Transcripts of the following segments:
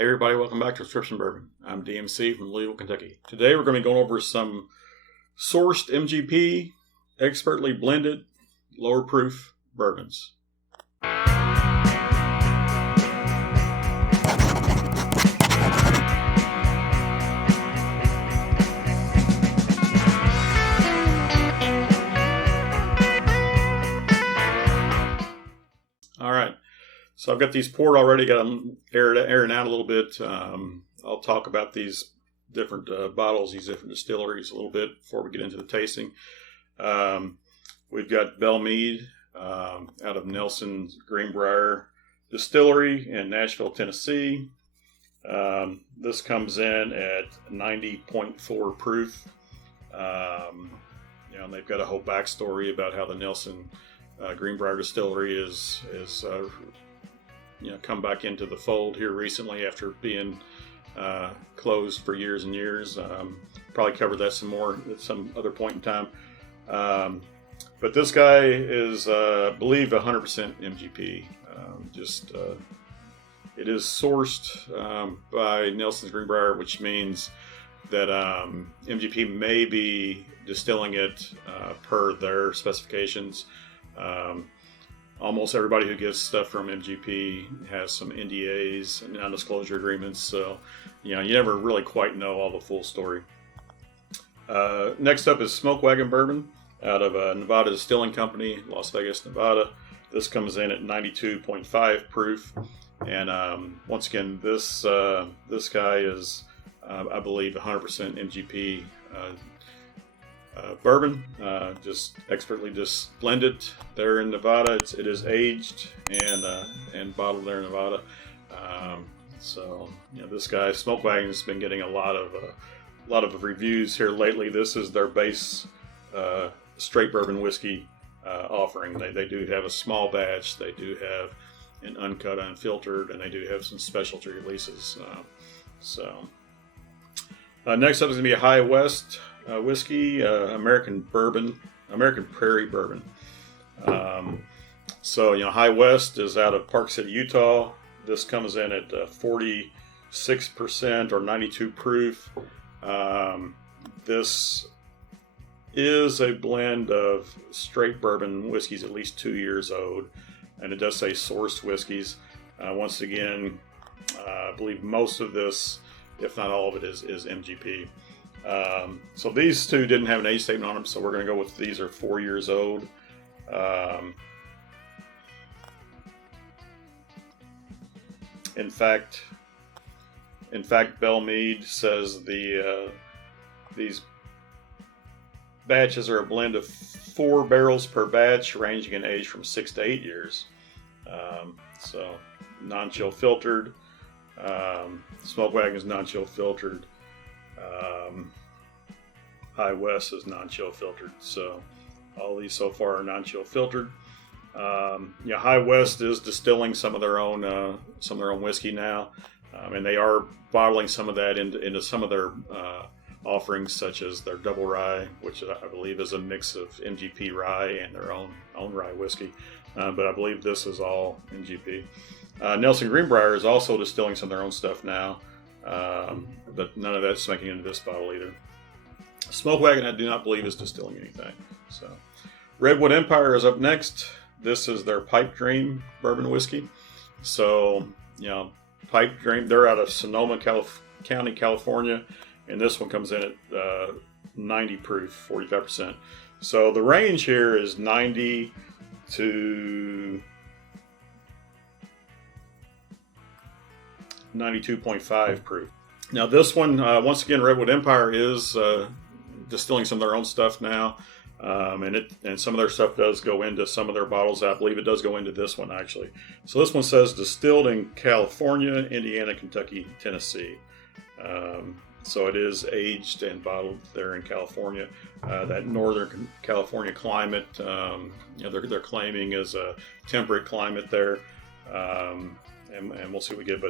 Hey everybody, welcome back to Prescription Bourbon. I'm DMC from Louisville, Kentucky. Today we're going to be going over some sourced MGP, expertly blended, lower proof bourbons. All right. So I've got these poured already, got them airing out a little bit. I'll talk about these different bottles, these different distilleries a little bit before we get into the tasting. We've got Belle Meade out of Nelson's Greenbrier Distillery in Nashville, Tennessee. This comes in at 90.4 proof. And they've got a whole backstory about how the Nelson Greenbrier Distillery is come back into the fold here recently after being closed for years and years. Probably cover that some more at some other point in time. But this guy is, I believe, 100% MGP. It is sourced by Nelson's Greenbrier, which means that MGP may be distilling it per their specifications. Almost everybody who gets stuff from MGP has some NDAs and non-disclosure agreements, so you never really quite know all the full story. Next up is Smoke Wagon Bourbon out of Nevada Distilling Company, Las Vegas, Nevada. This comes in at 92.5 proof, and once again, this guy is, I believe, 100% MGP bourbon, just expertly just blended there in Nevada. It is aged and bottled there in Nevada. This guy Smoke Wagon has been getting a lot of reviews here lately. This is their base straight bourbon whiskey offering. They do have a small batch. They do have an uncut, unfiltered, and they do have some specialty releases. Next up is going to be a High West whiskey, American Prairie bourbon. High West is out of Park City, Utah. This comes in at 46% or 92 proof. This is a blend of straight bourbon whiskeys at least 2 years old, and it does say sourced whiskeys. Once again, I believe most of this, if not all of it, is MGP. So these two didn't have an age statement on them, so we're going to go with these are 4 years old. In fact, Belle Meade says these batches are a blend of 4 barrels per batch, ranging in age from 6 to 8 years. So non-chill filtered. Smoke Wagon is non-chill filtered. High West is non-chill filtered. So all these so far are non-chill filtered. High West is distilling some of their own whiskey now, and they are bottling some of that into some of their offerings, such as their double rye, which I believe is a mix of MGP rye and their own rye whiskey. But I believe this is all MGP. Nelson Greenbrier is also distilling some of their own stuff now, but none of that's making into this bottle either. Smoke Wagon, I do not believe, is distilling anything. So, Redwood Empire is up next. This is their Pipe Dream bourbon whiskey. So, Pipe Dream, they're out of Sonoma County, California, and this one comes in at 90 proof, 45%. So the range here is 90 to 92.5 proof. Now this one, once again, Redwood Empire is distilling some of their own stuff now, and some of their stuff does go into some of their bottles. I believe it does go into this one actually. So this one says distilled in California, Indiana, Kentucky, Tennessee. So it is aged and bottled there in California. That Northern California climate, they're claiming is a temperate climate there. And we'll see what we get.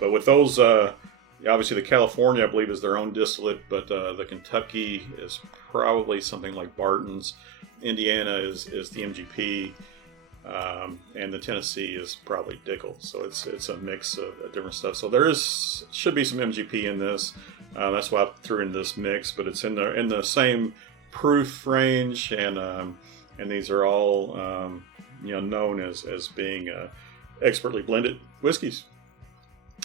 But with those, obviously the California, I believe, is their own distillate, but the Kentucky is probably something like Barton's. Indiana is the MGP. and the Tennessee is probably Dickel. So it's a mix of different stuff. So should be some MGP in this. That's why I threw in this mix, but it's in the same proof range, and these are all known as being expertly blended whiskeys.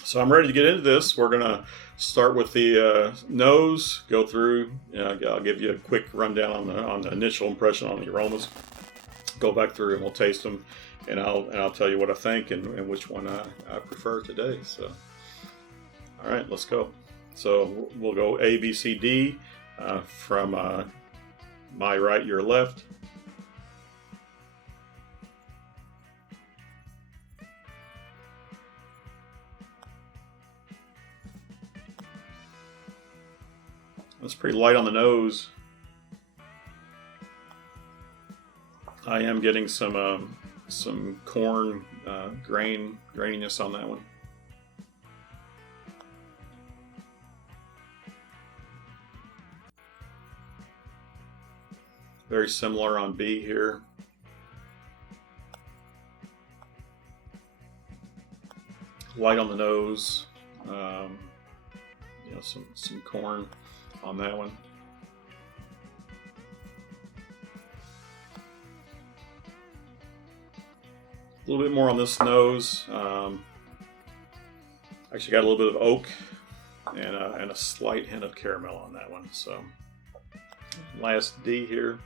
So I'm ready to get into this. We're gonna start with the nose. Go through. I'll give you a quick rundown on the initial impression on the aromas. Go back through and we'll taste them, and I'll tell you what I think and which one I prefer today. So, all right, let's go. So we'll go A, B, C, D from my right, your left. It's pretty light on the nose. I am getting some corn graininess on that one. Very similar on B here. Light on the nose. Some corn on that one. A little bit more on this nose. Actually got a little bit of oak and a slight hint of caramel on that one. So last D here.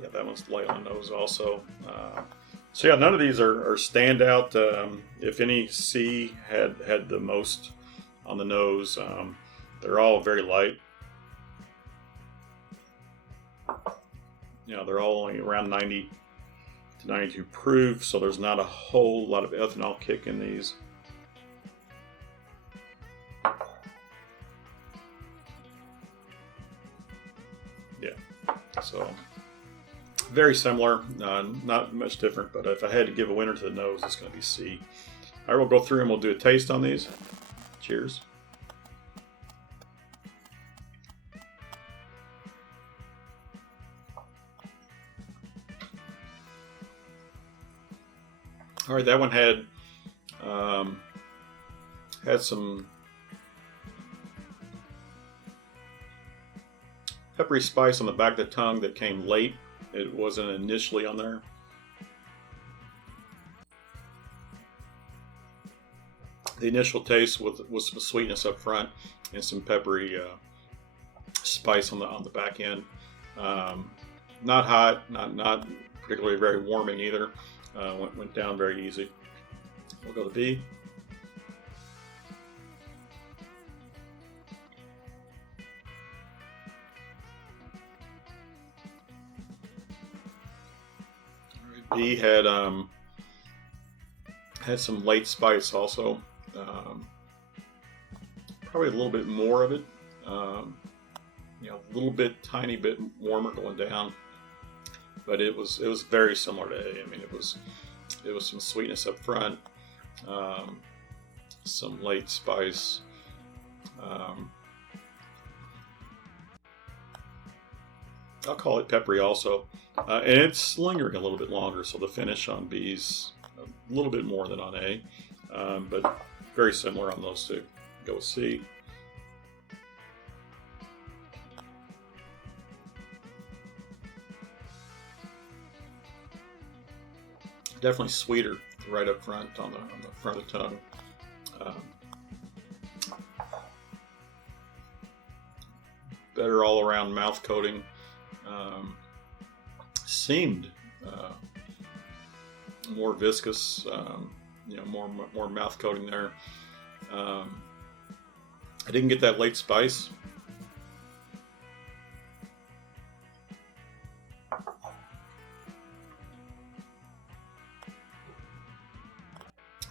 Yeah, that one's light on the nose also. So yeah, none of these are standout. If any C had the most on the nose, they're all very light. They're all only around 90 to 92 proof, so there's not a whole lot of ethanol kick in these. Yeah, so very similar, not much different, but if I had to give a winner to the nose, it's going to be C. All right, we'll go through and we'll do a taste on these. Cheers. All right, that one had some peppery spice on the back of the tongue that came late. It wasn't initially on there. The initial taste was some sweetness up front and some peppery spice on the back end. Not hot, not particularly very warming either. Went down very easy. We'll go to B. B had some late spice also. Probably a little bit more of it. A little bit, tiny bit warmer going down. But it was very similar to A. I mean, it was some sweetness up front, some late spice. I'll call it peppery also, and it's lingering a little bit longer. So the finish on B's a little bit more than on A, but very similar on those two. Go with C. Definitely sweeter right up front on the front of the tongue. Better all around mouth coating. Seemed more viscous. More mouth coating there. I didn't get that late spice.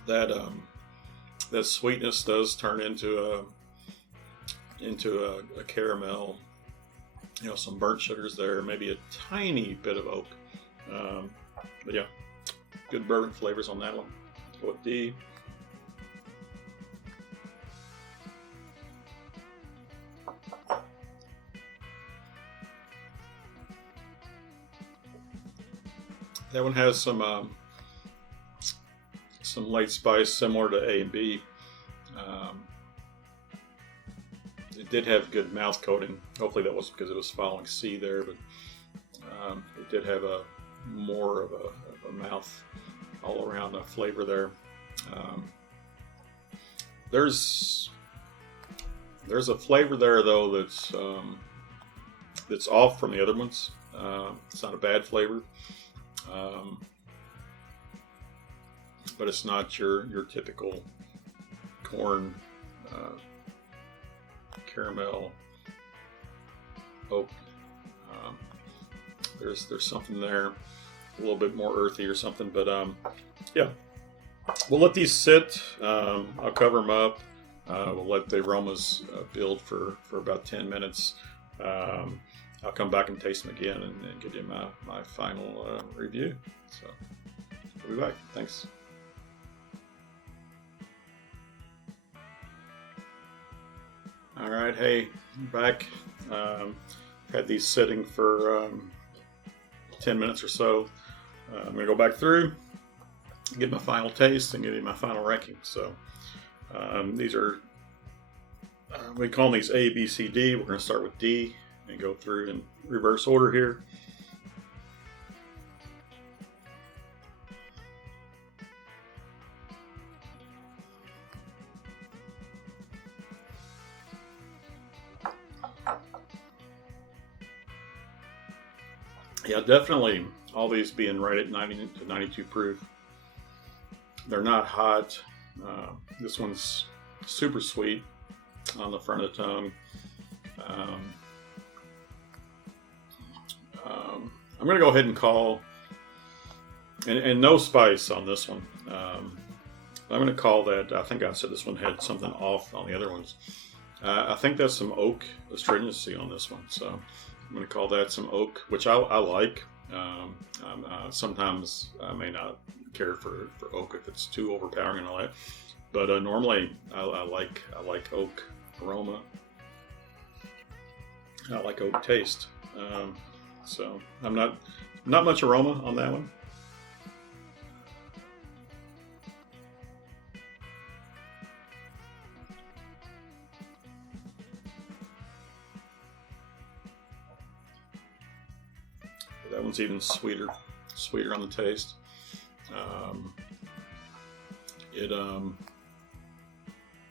That sweetness does turn into a caramel. Some burnt sugars there, maybe a tiny bit of oak. But yeah, good bourbon flavors on that one. Go with D. That one has some light spice similar to A and B. It did have good mouth coating. Hopefully that was because it was following C there, but it did have more of a mouth all around the flavor there. There's a flavor there though that's off from the other ones. It's not a bad flavor, but it's not your typical corn, caramel, oak. There's something there, a little bit more earthy or something. But yeah, we'll let these sit. I'll cover them up. We'll let the aromas build for about 10 minutes. I'll come back and taste them again and give you my final review. So we'll be back. Thanks. All right, hey, I'm back. Had these sitting for 10 minutes or so. I'm going to go back through, get my final taste, and give you my final ranking. So these are, we call these A, B, C, D. We're going to start with D and go through in reverse order here. Yeah, definitely all these being right at 90 to 92 proof. They're not hot. This one's super sweet on the front of the tongue. I'm going to go ahead and call, and no spice on this one. I'm going to call that, I think I said this one had something off on the other ones. I think that's some oak astringency on this one. So I'm going to call that some oak, which I like. Sometimes I may not care for oak if it's too overpowering and all that. But normally I like oak aroma. I like oak taste. So I'm not much aroma on that one. That one's even sweeter on the taste.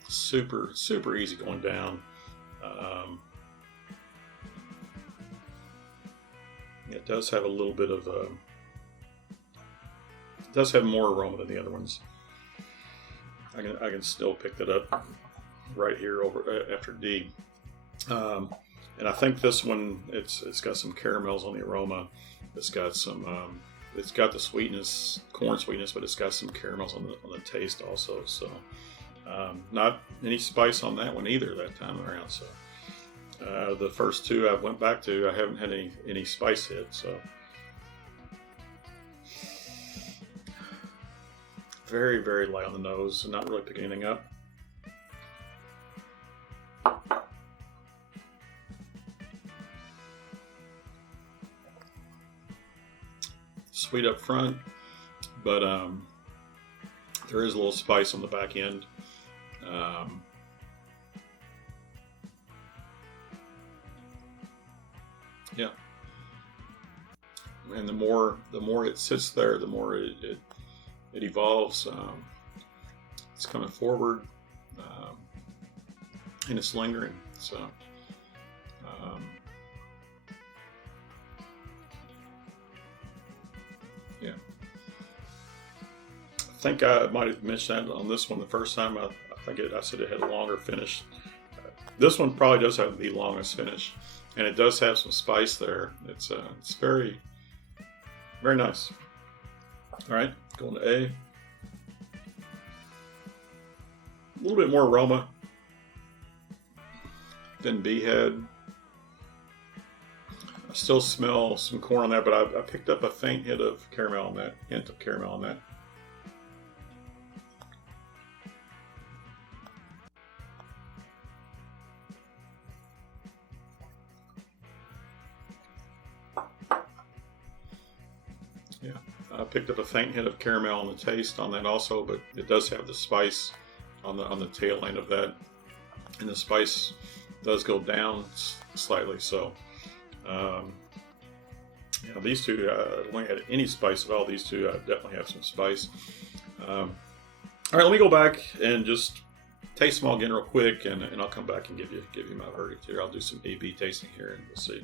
Super easy going down. It does have a little bit of it does have more aroma than the other ones. I can still pick that up right here over after D. And I think this one, it's got some caramels on the aroma. It's got some, it's got the sweetness, corn sweetness, but it's got some caramels on the taste also. So not any spice on that one either that time around. So the first two I went back to, I haven't had any spice hit. So very, very light on the nose, and not really picking anything up. Sweet up front, but there is a little spice on the back end. Yeah, and the more it sits there, the more it evolves. It's coming forward, and it's lingering. So. Yeah, I think I might have mentioned that on this one the first time. I said it had a longer finish. This one probably does have the longest finish, and it does have some spice there. It's very, very nice. All right, going to A. A little bit more aroma than B had. I still smell some corn on that, but I picked up a faint hint of caramel on that. Yeah. I picked up a faint hint of caramel on the taste on that also, but it does have the spice on the tail end of that, and the spice does go down slightly. So, these two don't have any spice at all. These two definitely have some spice. All right, let me go back and just taste them all again real quick, and I'll come back and give you my verdict here. I'll do some A/B tasting here, and we'll see.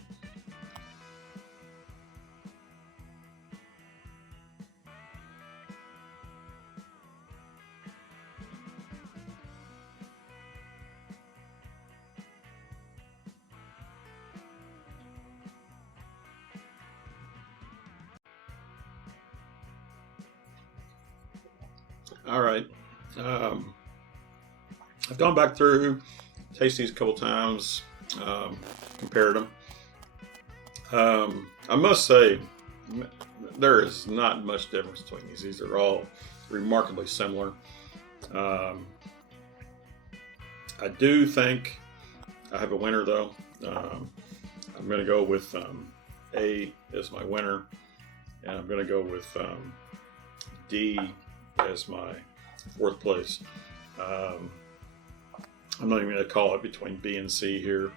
All right. I've gone back through, tasted these a couple times, compared them. I must say, there is not much difference between these. These are all remarkably similar. I do think I have a winner, though. I'm going to go with A as my winner, and I'm going to go with D as my fourth place. I'm not even going to call it between B and C here.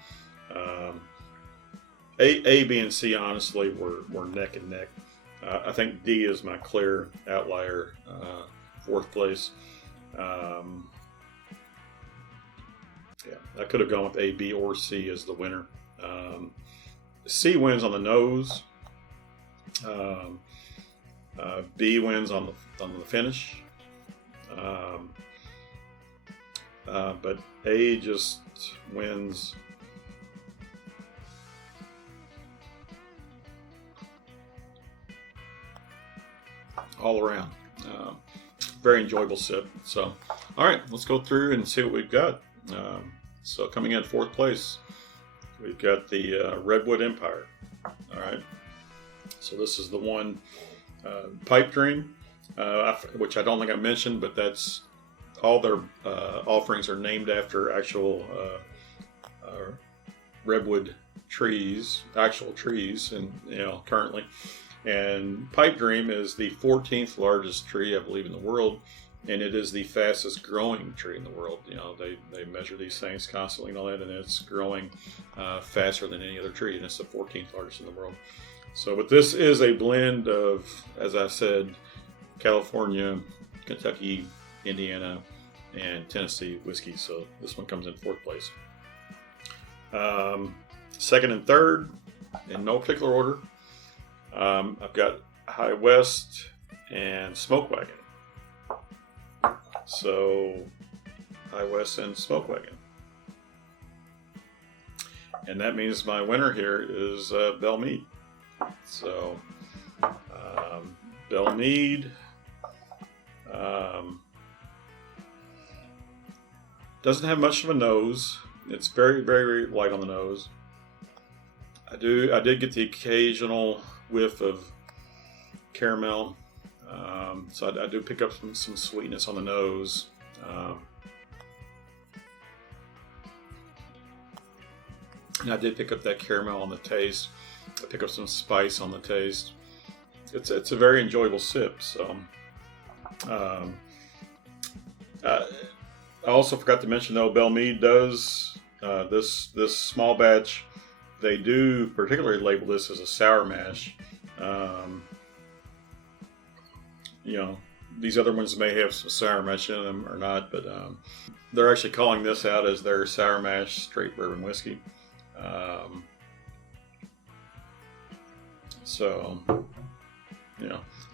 A, B, and C honestly were neck and neck. I think D is my clear outlier, fourth place. I could have gone with A, B, or C as the winner. C wins on the nose. B wins on the finish. But A just wins all around. Very enjoyable sip. So, all right, let's go through and see what we've got. So coming in fourth place, we've got the Redwood Empire. All right. So this is the one, Pipe Dream, which I don't think I mentioned, but that's all their offerings are named after actual redwood trees, actual trees, and currently. And Pipe Dream is the 14th largest tree, I believe, in the world, and it is the fastest growing tree in the world. They measure these things constantly and all that, and it's growing faster than any other tree, and it's the 14th largest in the world. So, but this is a blend of, as I said, California, Kentucky, Indiana, and Tennessee whiskey. So this one comes in fourth place. Second and third, in no particular order, I've got High West and Smoke Wagon. So High West and Smoke Wagon. And that means my winner here is Belle Meade. So Belle Meade doesn't have much of a nose. It's very, very light on the nose. I did get the occasional whiff of caramel, so I do pick up some sweetness on the nose. And I did pick up that caramel on the taste. I pick up some spice on the taste. It's a very enjoyable sip. So, I also forgot to mention, though, Belle Meade does this small batch. They do particularly label this as a sour mash. These other ones may have some sour mash in them or not, but they're actually calling this out as their sour mash straight bourbon whiskey.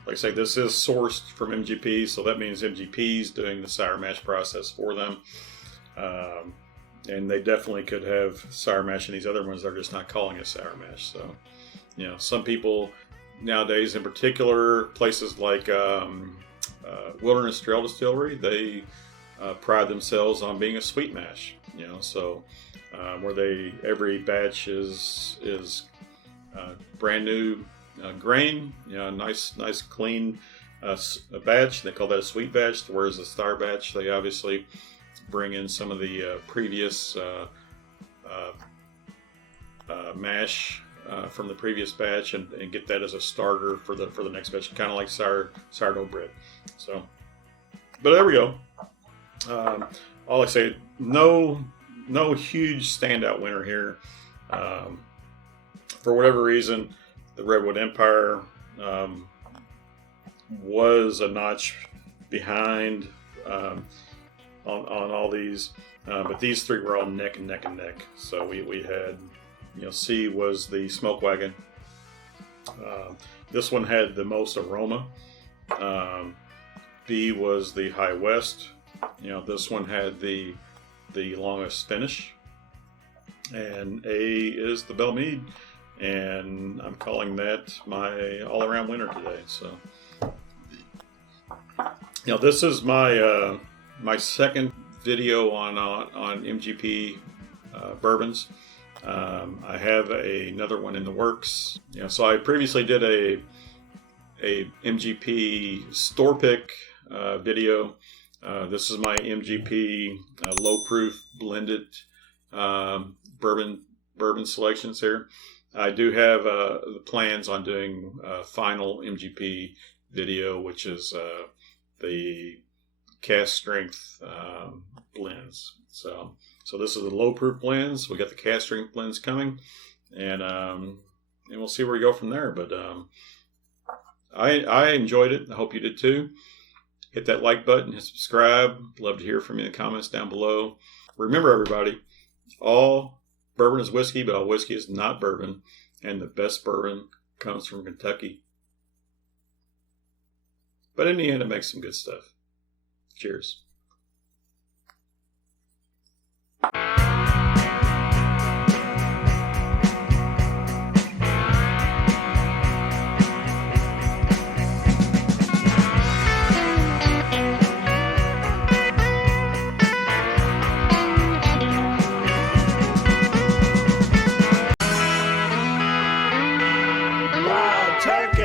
Like I say, this is sourced from MGP, so that means MGP's doing the sour mash process for them. And they definitely could have sour mash in these other ones. They're just not calling it sour mash. So, some people nowadays, in particular, places like Wilderness Trail Distillery, they pride themselves on being a sweet mash. Where every batch is brand new grain, nice clean batch. They call that a sweet batch. Whereas the star batch, they obviously bring in some of the previous mash from the previous batch and get that as a starter for the next batch, kind of like sourdough bread. So, but there we go. All I say, no huge standout winner here. For whatever reason, the Redwood Empire was a notch behind on all these, but these three were all neck and neck and neck. So we had, C was the Smoke Wagon. This one had the most aroma. B was the High West. This one had the longest finish. And A is the Belle Meade. And I'm calling that my all-around winner today. So, this is my my second video on MGP bourbons. I have another one in the works. So I previously did a MGP store pick video. This is my MGP low proof blended bourbon selections here. I do have the plans on doing a final MGP video, which is the cast strength blends. So this is the low proof blends. We got the cast strength blends coming, and we'll see where we go from there. But I enjoyed it. I hope you did too. Hit that like button, hit subscribe. Love to hear from you in the comments down below. Remember, everybody, all bourbon is whiskey, but all whiskey is not bourbon. And the best bourbon comes from Kentucky. But in the end, it makes some good stuff. Cheers. Turkey.